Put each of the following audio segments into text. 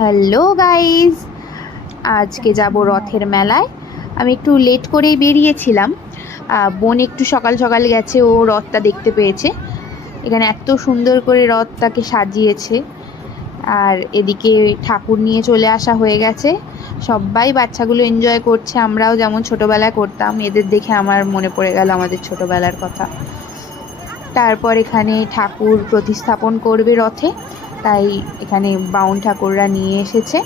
Hello guys, আজকে যাব রথের মেলায়। আমি একটু লেট করেই বেরিয়েছিলাম। বোন একটু সকাল সকাল গেছে, ও রথটা দেখতে পেয়েছে। এখানে এত সুন্দর করে রথটাকে সাজিয়েছে। আর এদিকে ঠাকুর নিয়ে চলে আসা হয়ে গেছে। সবাই বাচ্চাগুলো এনজয় করছে, আমরাও যেমন ছোটবেলায় করতাম। এদের দেখে আমার মনে পড়ে গেল আমাদের ছোটবেলার কথা। তারপর এখানে ঠাকুর প্রতিস্থাপন করবে রথে, তাই এখানে বাউন ঠাকুররা নিয়ে এসেছে।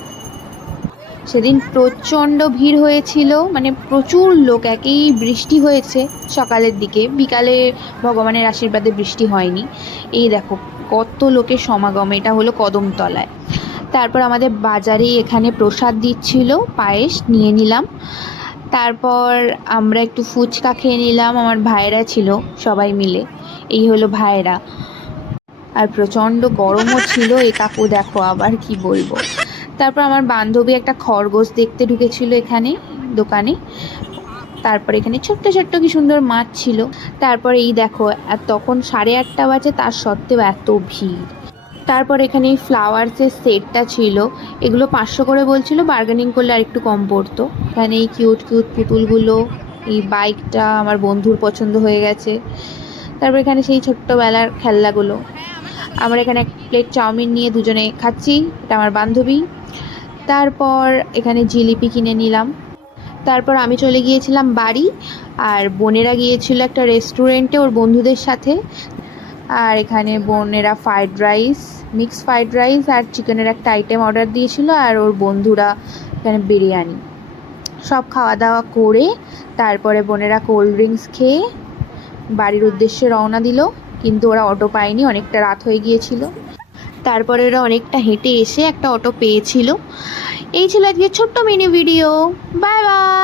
সেদিন প্রচণ্ড ভিড় হয়েছিল, মানে প্রচুর লোক। একেই বৃষ্টি হয়েছে সকালের দিকে, বিকালে ভগবানের আশীর্বাদে বৃষ্টি হয়নি। এই দেখো কত লোকের সমাগম। এটা হলো কদমতলায়। তারপর আমাদের বাজারেই এখানে প্রসাদ দিচ্ছিল, পায়েস নিয়ে নিলাম। তারপর আমরা একটু ফুচকা খেয়ে নিলাম, আমার ভাইয়েরা ছিল সবাই মিলে। এই হলো ভাইয়েরা। আর প্রচণ্ড গরমও ছিল। এ কাকু দেখো আবার কি বলবো। তারপর আমার বান্ধবী একটা খরগোশ দেখতে ঢুকেছিল এখানে দোকানে। তারপর এখানে ছোট্ট ছোট্ট কি সুন্দর মাছ ছিল। তারপর এই দেখো, আর তখন 8:30 বাজে, তার সত্ত্বেও এত ভিড়। তারপর এখানে এই ফ্লাওয়ার্সের সেটটা ছিল, এগুলো 500 করে বলছিল, বার্গেনিং করলে আর একটু কম পড়তো। এখানে এই কিউট কিউট পুতুলগুলো, এই বাইকটা আমার বন্ধুর পছন্দ হয়ে গেছে। তারপর এখানে সেই ছোট্টবেলার খেলনাগুলো। আমরা এখানে এক প্লেট চাউমিন নিয়ে দুজনে খাচ্ছি, এটা আমার বান্ধবী। তারপর এখানে জিলিপি কিনে নিলাম। তারপর আমি চলে গিয়েছিলাম বাড়ি, আর বোনেরা গিয়েছিল একটা রেস্টুরেন্টে ওর বন্ধুদের সাথে। আর এখানে বোনেরা fried rice, mix fried rice আর চিকেনের একটা আইটেম অর্ডার দিয়েছিল, আর ওর বন্ধুরা এখানে বিরিয়ানি। সব খাওয়া দাওয়া করে তারপরে বোনেরা কোল্ড ড্রিঙ্কস খেয়ে বাড়ির উদ্দেশ্যে রওনা দিল। কিন্তু ওরা অটো পায়নি, অনেকটা রাত হয়ে গিয়েছিল। তারপরে ওরা অনেকটা হেঁটে এসে একটা অটো পেয়েছিল। এই ছিল আজকে ছোট্ট মিনি ভিডিও। Bye bye.